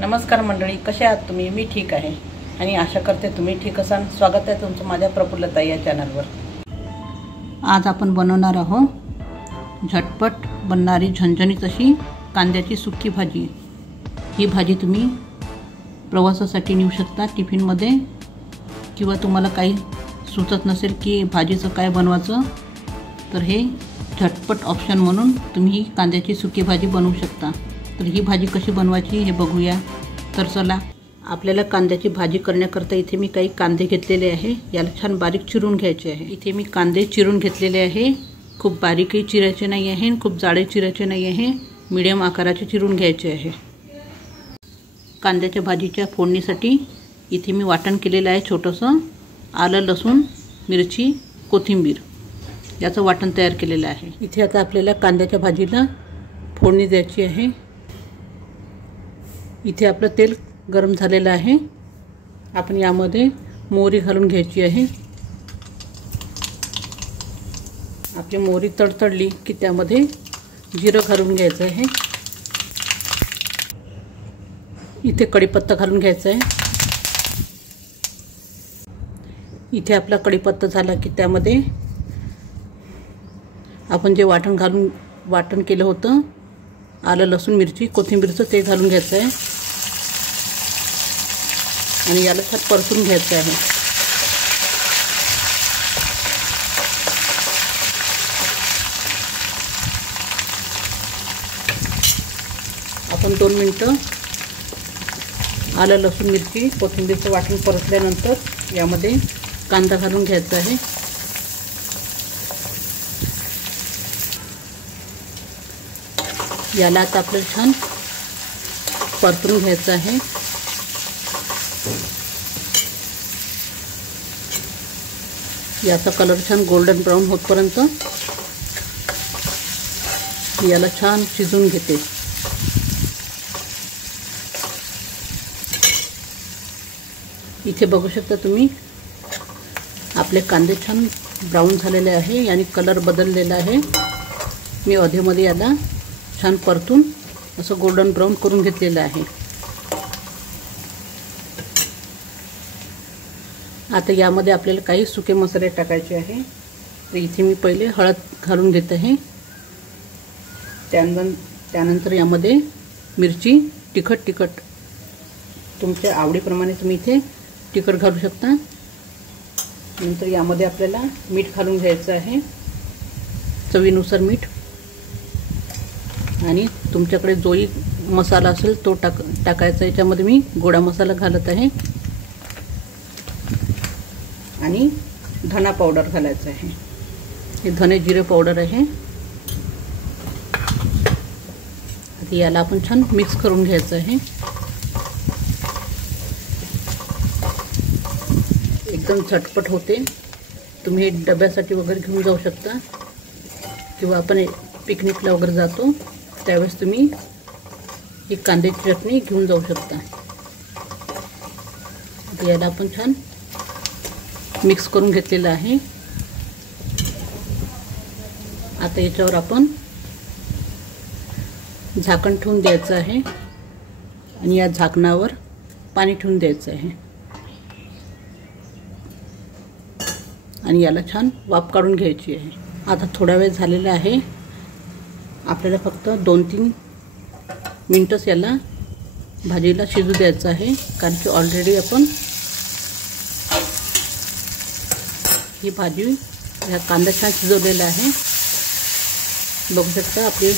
नमस्कार मंडळी, कसे आहात तुम्ही? मी ठीक आहे आणि आशा करते तुम्ही ठीक असाल. स्वागत आहे तुमचं माझ्या प्रफुल्लताई या चॅनलवर. आज आपण बनवणार आहोत झटपट बनणारी झणझणीत अशी कांद्याची सुकी भाजी. ही भाजी तुम्ही प्रवासासाठी नेऊ शकता टिफिनमध्ये, किंवा तुम्हाला काही सुचत नसेल की भाजीचं काय बनवायचं तर हे झटपट ऑप्शन म्हणून तुम्ही ही कांद्याची सुकी भाजी बनवू शकता. तर ही भाजी कशी बनवायची हे बघूया. तर चला, आपल्याला कांद्याची भाजी करण्याकरता इथे मी काही कांदे घेतलेले आहे. याला छान बारीक चिरून घ्यायचे आहे. इथे मी कांदे चिरून घेतलेले आहे. खूप बारीकही चिरायचे नाही आहे, खूप जाडे चिरायचे नाही आहे, मीडियम आकाराचे चिरून घ्यायचे आहे. कांद्याच्या भाजीच्या फोडणीसाठी इथे मी वाटण केलेलं आहे छोटंसं. आलं, लसूण, मिरची, कोथिंबीर याचं वाटण तयार केलेलं आहे. इथे आता आपल्याला कांद्याच्या भाजीला फोडणी द्यायची आहे. इथे आपलं तेल गरम झालेलं आहे. आपण यामध्ये मोहरी घालून घ्यायची आहे. आपली मोहरी तडतडली की त्यामध्ये जिरं घालून घ्यायचं आहे. इथे कढीपत्ता घालून घ्यायचा आहे. इथे आपला कढीपत्ता झाला की त्यामध्ये आपण जे वाटण केलं होतं आलं, लसूण, मिरची, कोथिंबीरचं ते घालून घ्यायचं आहे आणि याला छान परतून घ्यायचं आहे. आपण 2 मिनिटं आलं, लसूण, मिरची, कोथिंबीरचं वाटण परतल्यानंतर यामध्ये कांदा घालून घ्यायचा आहे. याला आता आपल्याला छान परतून घ्यायचं आहे. याचा कलर छान गोल्डन ब्राऊन होतपर्यंत याला छान शिजवून घेते. इथे बघू शकता तुम्ही आपले कांदे छान ब्राऊन झालेले आहे आणि कलर बदललेला आहे. मी अधेमध्ये याला छान परतून असं गोल्डन ब्राऊन करून घेतलेलं आहे. आता यामध्ये आपल्याला काही सुके मसाले टाकायचे आहे. तर इथे मी पहिले हळद घालून घेत आहे. त्यानंतर यामध्ये मिरची, तिखट तुमच्या आवडीप्रमाणे तुम्ही इथे तिखट घालू शकता. नंतर यामध्ये आपल्याला मीठ घालून घ्यायचं आहे, चवीनुसार मीठ. आणि तुमच्याकडे जोही मसाला असेल तो टाकायचा. याच्यामध्ये मी गोडा मसाला घालत आहे आणि धना पावडर घालायचं आहे. हे धने जिरे पावडर आहे. आता याला आपण छान मिक्स करून घ्यायचं आहे. एकदम झटपट होते. तुम्ही हे डब्यासाठी वगैरे घेऊन जाऊ शकता, किंवा आपण पिकनिकला वगैरे जातो त्यावेळेस तुम्ही ही कांद्याची चटणी घेऊन जाऊ शकता. याला आपण छान मिक्स करून घेतलेलं आहे. आता याच्यावर आपण झाकण ठेवून द्यायचं आहे आणि या झाकणावर पाणी ठेवून द्यायचं आहे आणि याला छान वाफ काढून घ्यायची आहे. आता थोडा वेळ झालेला आहे. आपल्याला फक्त 2-3 मिनिटच याला भाजीला शिजू द्यायचं आहे, कारण की ऑलरेडी आपण ही भाजी ह्या कांदा छान शिजवलेला आहे. बघू शकता आपली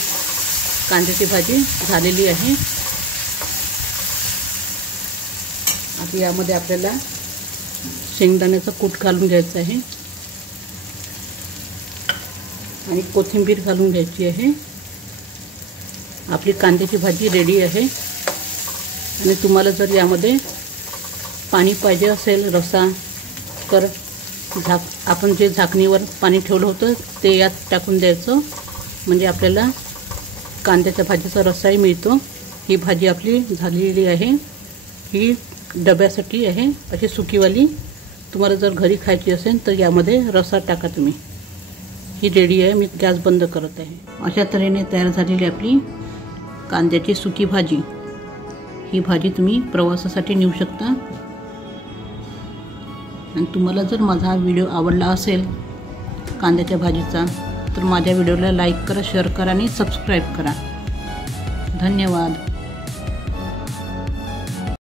कांद्याची भाजी झालेली आहे. आता यामध्ये आपल्याला शेंगदाण्याचा कूट घालून घ्यायचा आहे आणि कोथिंबीर घालून घ्यायची आहे. आपली कांद्याची भाजी रेडी आहे. आणि तुम्हाला जर यामध्ये पाणी पाहिजे असेल, रस्सा, तर आपण जे झाकणीवर पाणी ठेवलं होतं ते यात टाकून द्यायचं, म्हणजे आपल्याला कांद्याच्या भाजीचा रस्साही मिळतो. ही भाजी आपली झालेली आहे. ही डब्यासाठी आहे अशी सुकीवाली. तुम्हाला जर घरी खायची असेल तर यामध्ये रस्सा टाका तुम्ही. ही रेडी आहे. मी गॅस बंद करत आहे. अशा तऱ्हेने तयार झालेली आपली कांद्याची सुकी भाजी. ही भाजी तुम्ही प्रवासासाठी नेऊ शकता। आणि तुम्हाला जर माझा हा व्हिडिओ आवडला असेल कांद्याच्या भाजीचा तर माझ्या व्हिडिओला लाईक करा, शेअर करा आणि सबस्क्राईब करा। धन्यवाद।